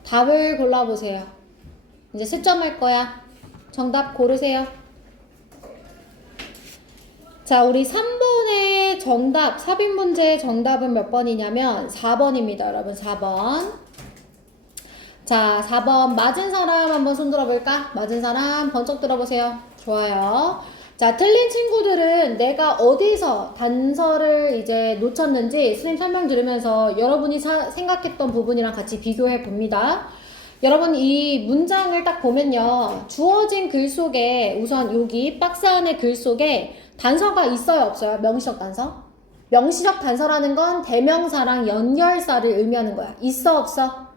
답을 골라보세요. 이제 채점할 거야. 정답 고르세요. 자, 우리 3번의 정답, 삽입 문제의 정답은 몇 번이냐면 4번입니다, 여러분. 4번. 자, 4번 맞은 사람 한번 손 들어볼까? 맞은 사람 번쩍 들어보세요. 좋아요. 자, 틀린 친구들은 내가 어디서 단서를 이제 놓쳤는지 선생님 설명 들으면서 여러분이 생각했던 부분이랑 같이 비교해 봅니다. 여러분 이 문장을 딱 보면요. 주어진 글 속에 우선 여기 박스 안에 글 속에 단서가 있어요, 없어요? 명시적 단서? 명시적 단서라는 건 대명사랑 연결사를 의미하는 거야. 있어, 없어?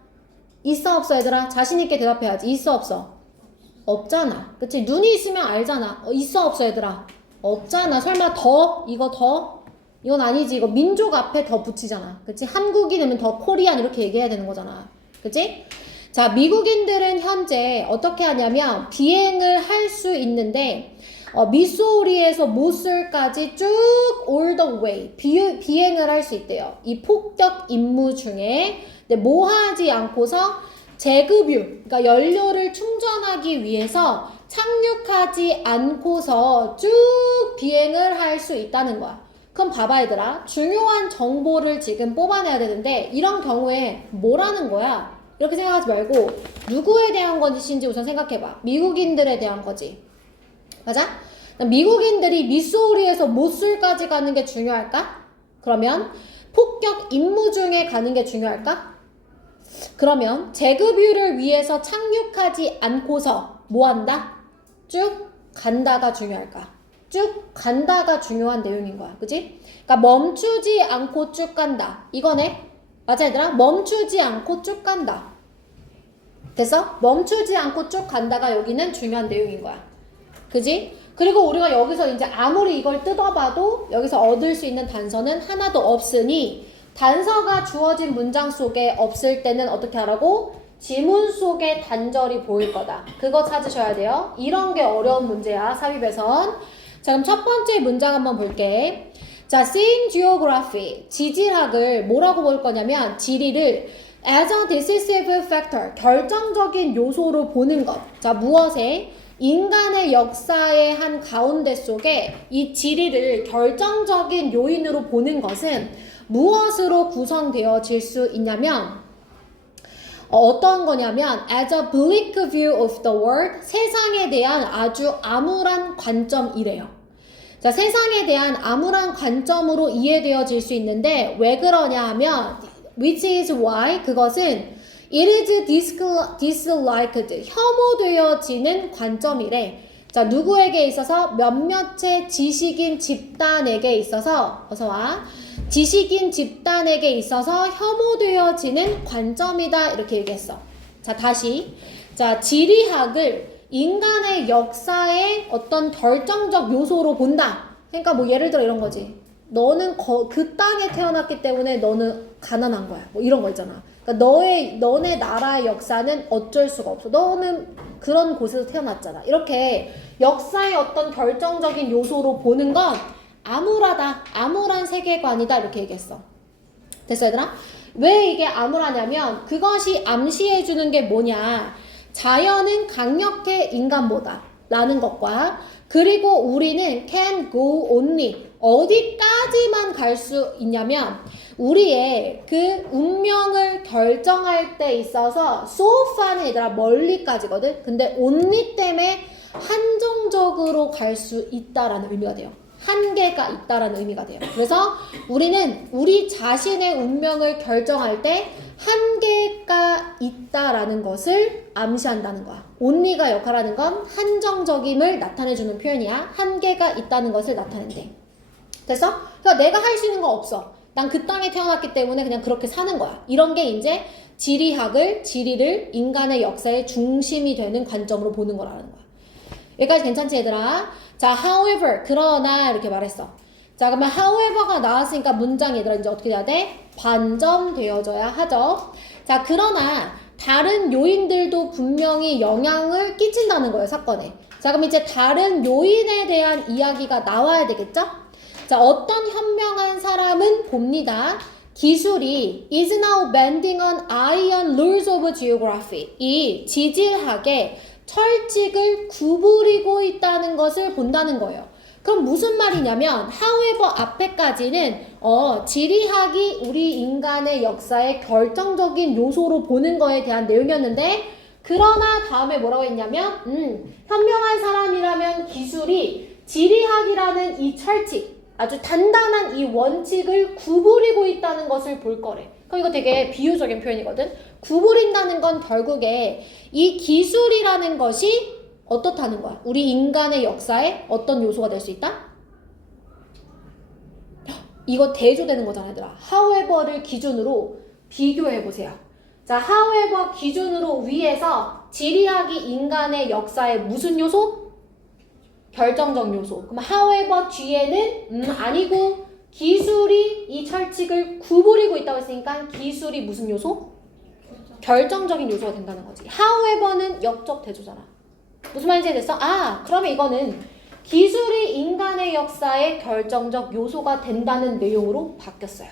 있어, 없어, 얘들아? 자신있게 대답해야지. 있어, 없어? 없잖아. 그치? 눈이 있으면 알잖아. 있어, 없어, 얘들아? 없잖아. 설마 더? 이거 더? 이건 아니지. 이거 민족 앞에 더 붙이잖아. 그치? 한국인이면 더 코리안 이렇게 얘기해야 되는 거잖아. 그치? 자, 미국인들은 현재 어떻게 하냐면 비행을 할 수 있는데 미소리에서 모술까지 쭉 all the way 비행을 할 수 있대요. 이 폭격 임무 중에. 근데 뭐 하지 않고서 제급유, 그러니까 연료를 충전하기 위해서 착륙하지 않고서 쭉 비행을 할 수 있다는 거야. 그럼 봐봐 얘들아. 중요한 정보를 지금 뽑아내야 되는데 이런 경우에 뭐라는 거야? 이렇게 생각하지 말고 누구에 대한 것인지 우선 생각해봐. 미국인들에 대한 거지. 맞아? 미국인들이 미소리에서 모술까지 가는 게 중요할까? 그러면 폭격 임무 중에 가는 게 중요할까? 그러면 제급유를 위해서 착륙하지 않고서 뭐 한다? 쭉 간다가 중요할까? 쭉 간다가 중요한 내용인 거야. 그지? 그러니까 멈추지 않고 쭉 간다. 이거네. 맞아 얘들아? 멈추지 않고 쭉 간다. 됐어? 멈추지 않고 쭉 간다가 여기는 중요한 내용인 거야. 그지? 그리고 우리가 여기서 이제 아무리 이걸 뜯어봐도 여기서 얻을 수 있는 단서는 하나도 없으니 단서가 주어진 문장 속에 없을 때는 어떻게 하라고? 지문 속에 단절이 보일 거다. 그거 찾으셔야 돼요. 이런 게 어려운 문제야, 삽입에선. 자, 그럼 첫 번째 문장 한번 볼게. 자, seeing geography, 지질학을 뭐라고 볼 거냐면 지리를 as a decisive factor, 결정적인 요소로 보는 것. 자, 무엇에? 인간의 역사의 한 가운데 속에 이 지리를 결정적인 요인으로 보는 것은 무엇으로 구성되어질 수 있냐면 어떤 거냐면 as a bleak view of the world, 세상에 대한 아주 암울한 관점이래요. 자, 세상에 대한 암울한 관점으로 이해되어질 수 있는데 왜 그러냐 하면 which is why, 그것은 it is disliked, 혐오되어지는 관점이래. 자, 누구에게 있어서? 몇몇의 지식인 집단에게 있어서, 어서와, 지식인 집단에게 있어서 혐오되어지는 관점이다. 이렇게 얘기했어. 자, 다시. 자, 지리학을 인간의 역사의 어떤 결정적 요소로 본다. 그러니까 뭐 예를 들어 이런 거지. 너는 그 땅에 태어났기 때문에 너는 가난한 거야. 뭐 이런 거 있잖아. 그러니까 너네 나라의 역사는 어쩔 수가 없어. 너는 그런 곳에서 태어났잖아. 이렇게 역사의 어떤 결정적인 요소로 보는 건 암울하다. 암울한 세계관이다. 이렇게 얘기했어. 됐어, 얘들아? 왜 이게 암울하냐면 그것이 암시해주는 게 뭐냐. 자연은 강력해 인간보다 라는 것과 그리고 우리는 can go only, 어디까지만 갈 수 있냐면 우리의 그 운명을 결정할 때 있어서 so far는 얘들아 멀리까지거든. 근데 only 때문에 한정적으로 갈 수 있다라는 의미가 돼요. 한계가 있다라는 의미가 돼요. 그래서 우리는 우리 자신의 운명을 결정할 때 한계가 있다라는 것을 암시한다는 거야. only가 역할하는 건 한정적임을 나타내주는 표현이야. 한계가 있다는 것을 나타낸대. 됐어? 그러니까 내가 할 수 있는 거 없어. 난 그 땅에 태어났기 때문에 그냥 그렇게 사는 거야. 이런 게 이제 지리를 인간의 역사의 중심이 되는 관점으로 보는 거라는 거야. 여기까지 괜찮지 얘들아? 자, however, 그러나 이렇게 말했어. 자, 그러면 however가 나왔으니까 문장 얘들아 이제 어떻게 돼야 돼? 반전되어져야 하죠. 자, 그러나 다른 요인들도 분명히 영향을 끼친다는 거예요, 사건에. 자, 그럼 이제 다른 요인에 대한 이야기가 나와야 되겠죠? 자, 어떤 현명한 사람은 봅니다. 기술이 is now bending on iron rules of geography. 이 지질학의 철칙을 구부리고 있다는 것을 본다는 거예요. 그럼 무슨 말이냐면 however 앞에까지는 지리학이 우리 인간의 역사의 결정적인 요소로 보는 거에 대한 내용이었는데 그러나 다음에 뭐라고 했냐면 현명한 사람이라면 기술이 지리학이라는 이 철칙, 아주 단단한 이 원칙을 구부리고 있다는 것을 볼 거래. 그럼 이거 되게 비유적인 표현이거든. 구부린다는 건 결국에 이 기술이라는 것이 어떻다는 거야? 우리 인간의 역사에 어떤 요소가 될 수 있다? 이거 대조되는 거잖아, 얘들아. however를 기준으로 비교해 보세요. 자, however 기준으로 위에서 지리학이 인간의 역사에 무슨 요소? 결정적 요소. 그럼 however 뒤에는 아니고 기술이 이 철칙을 구부리고 있다고 했으니까 기술이 무슨 요소? 결정적인 요소가 된다는 거지. however는 역적 대조잖아. 무슨 말인지 됐어? 아, 그러면 이거는 기술이 인간의 역사의 결정적 요소가 된다는 내용으로 바뀌었어요.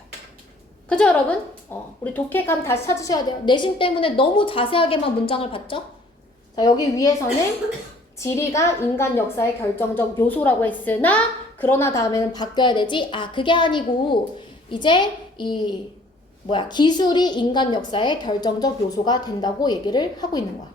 그죠, 여러분? 우리 독해감 다시 찾으셔야 돼요. 내신 때문에 너무 자세하게만 문장을 봤죠? 자, 여기 위에서는 지리가 인간 역사의 결정적 요소라고 했으나 그러나 다음에는 바뀌어야 되지. 아, 그게 아니고 이제 기술이 인간 역사의 결정적 요소가 된다고 얘기를 하고 있는 거야.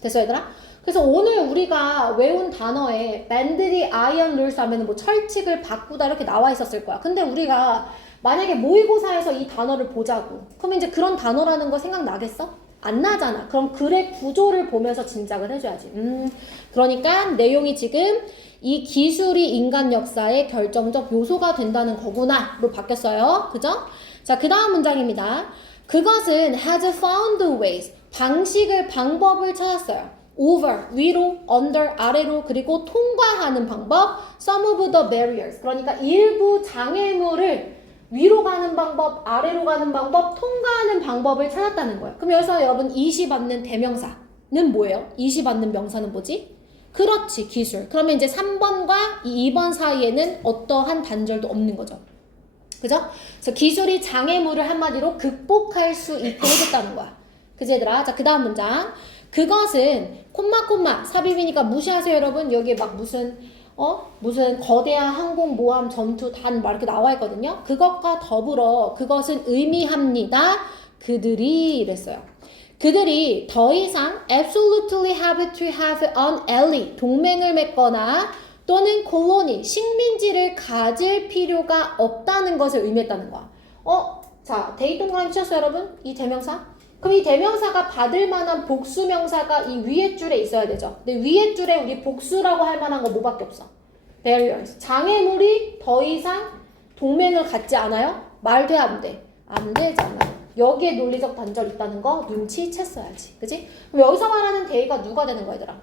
됐어, 얘들아? 그래서 오늘 우리가 외운 단어에 밴드리 아이언 룰스 하면 뭐 철칙을 바꾸다 이렇게 나와 있었을 거야. 근데 우리가 만약에 모의고사에서 이 단어를 보자고. 그러면 이제 그런 단어라는 거 생각나겠어? 안 나잖아. 그럼 글의 구조를 보면서 짐작을 해줘야지. 그러니까 내용이 지금 이 기술이 인간 역사의 결정적 요소가 된다는 거구나로 바뀌었어요. 그죠? 자, 그 다음 문장입니다. 그것은 has found ways, 방법을 찾았어요. over, 위로, under, 아래로, 그리고 통과하는 방법, some of the barriers. 그러니까 일부 장애물을 위로 가는 방법, 아래로 가는 방법, 통과하는 방법을 찾았다는 거예요. 그럼 여기서 여러분 이시받는 대명사는 뭐예요? 이시받는 명사는 뭐지? 그렇지, 기술. 그러면 이제 3번과 2번 사이에는 어떠한 단절도 없는 거죠. 그죠? 그래서 기술이 장애물을 한마디로 극복할 수 있게 해줬다는 거야. 그지, 얘들아? 자, 그 다음 문장. 그것은 콤마 삽입이니까 무시하세요, 여러분. 여기에 막 무슨 거대한 항공모함 전투 단 막 이렇게 나와 있거든요. 그것과 더불어 그것은 의미합니다. 그들이 이랬어요. 그들이 더 이상 absolutely have to have an ally, 동맹을 맺거나 또는 콜로니, 식민지를 가질 필요가 없다는 것을 의미했다는 거야. 자, 대입 동그라미 치셨어요, 여러분? 이 대명사? 그럼 이 대명사가 받을 만한 복수명사가 이 위에 줄에 있어야 되죠. 근데 위에 줄에 우리 복수라고 할 만한 거 뭐밖에 없어? barriers. 장애물이 더 이상 동맹을 갖지 않아요? 말돼, 안 돼? 안 되잖아. 여기에 논리적 단절 있다는 거 눈치챘어야지. 그치? 그럼 여기서 말하는 대의가 누가 되는 거야, 얘들아?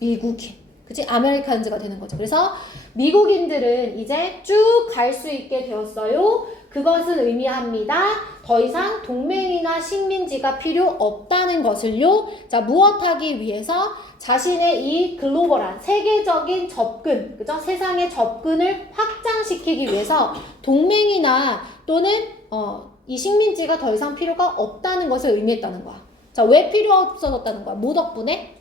미국인. 그치? 아메리칸즈가 되는 거죠. 그래서 미국인들은 이제 쭉 갈 수 있게 되었어요. 그것은 의미합니다. 더 이상 동맹이나 식민지가 필요 없다는 것을요. 자, 무엇하기 위해서 자신의 이 글로벌한 세계적인 접근, 그죠? 세상의 접근을 확장시키기 위해서 동맹이나 또는 이 식민지가 더 이상 필요가 없다는 것을 의미했다는 거야. 자, 왜 필요 없어졌다는 거야? 뭐 덕분에?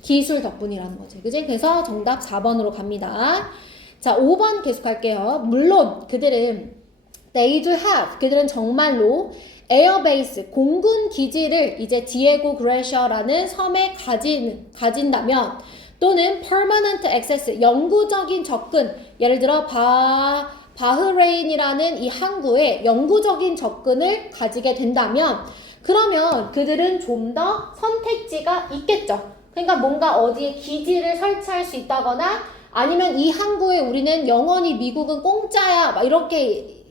기술 덕분이라는 거지. 그지? 그래서 정답 4번으로 갑니다. 자, 5번 계속할게요. 물론 그들은 they do have, 그들은 정말로 에어베이스, 공군 기지를 이제 디에고 그레시아라는 섬에 가진다면 또는 permanent access, 영구적인 접근, 예를 들어 바흐레인이라는 이 항구에 영구적인 접근을 가지게 된다면 그러면 그들은 좀 더 선택지가 있겠죠. 그러니까 뭔가 어디에 기지를 설치할 수 있다거나 아니면 이 항구에 우리는 영원히 미국은 공짜야 막 이렇게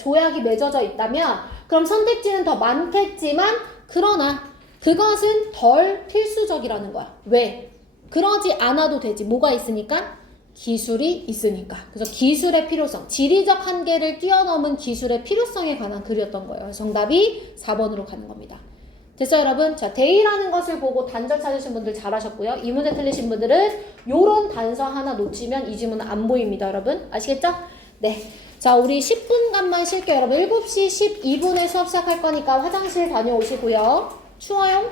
조약이 맺어져 있다면 그럼 선택지는 더 많겠지만 그러나 그것은 덜 필수적이라는 거야. 왜? 그러지 않아도 되지. 뭐가 있으니까? 기술이 있으니까. 그래서 기술의 필요성, 지리적 한계를 뛰어넘은 기술의 필요성에 관한 글이었던 거예요. 정답이 4번으로 가는 겁니다. 됐어요, 여러분? 자, 대의라는 것을 보고 단절 찾으신 분들 잘하셨고요. 이 문제 틀리신 분들은 요런 단서 하나 놓치면 이 지문은 안 보입니다, 여러분. 아시겠죠? 네. 자, 우리 10분간만 쉴게요, 여러분. 7시 12분에 수업 시작할 거니까 화장실 다녀오시고요. 추워요?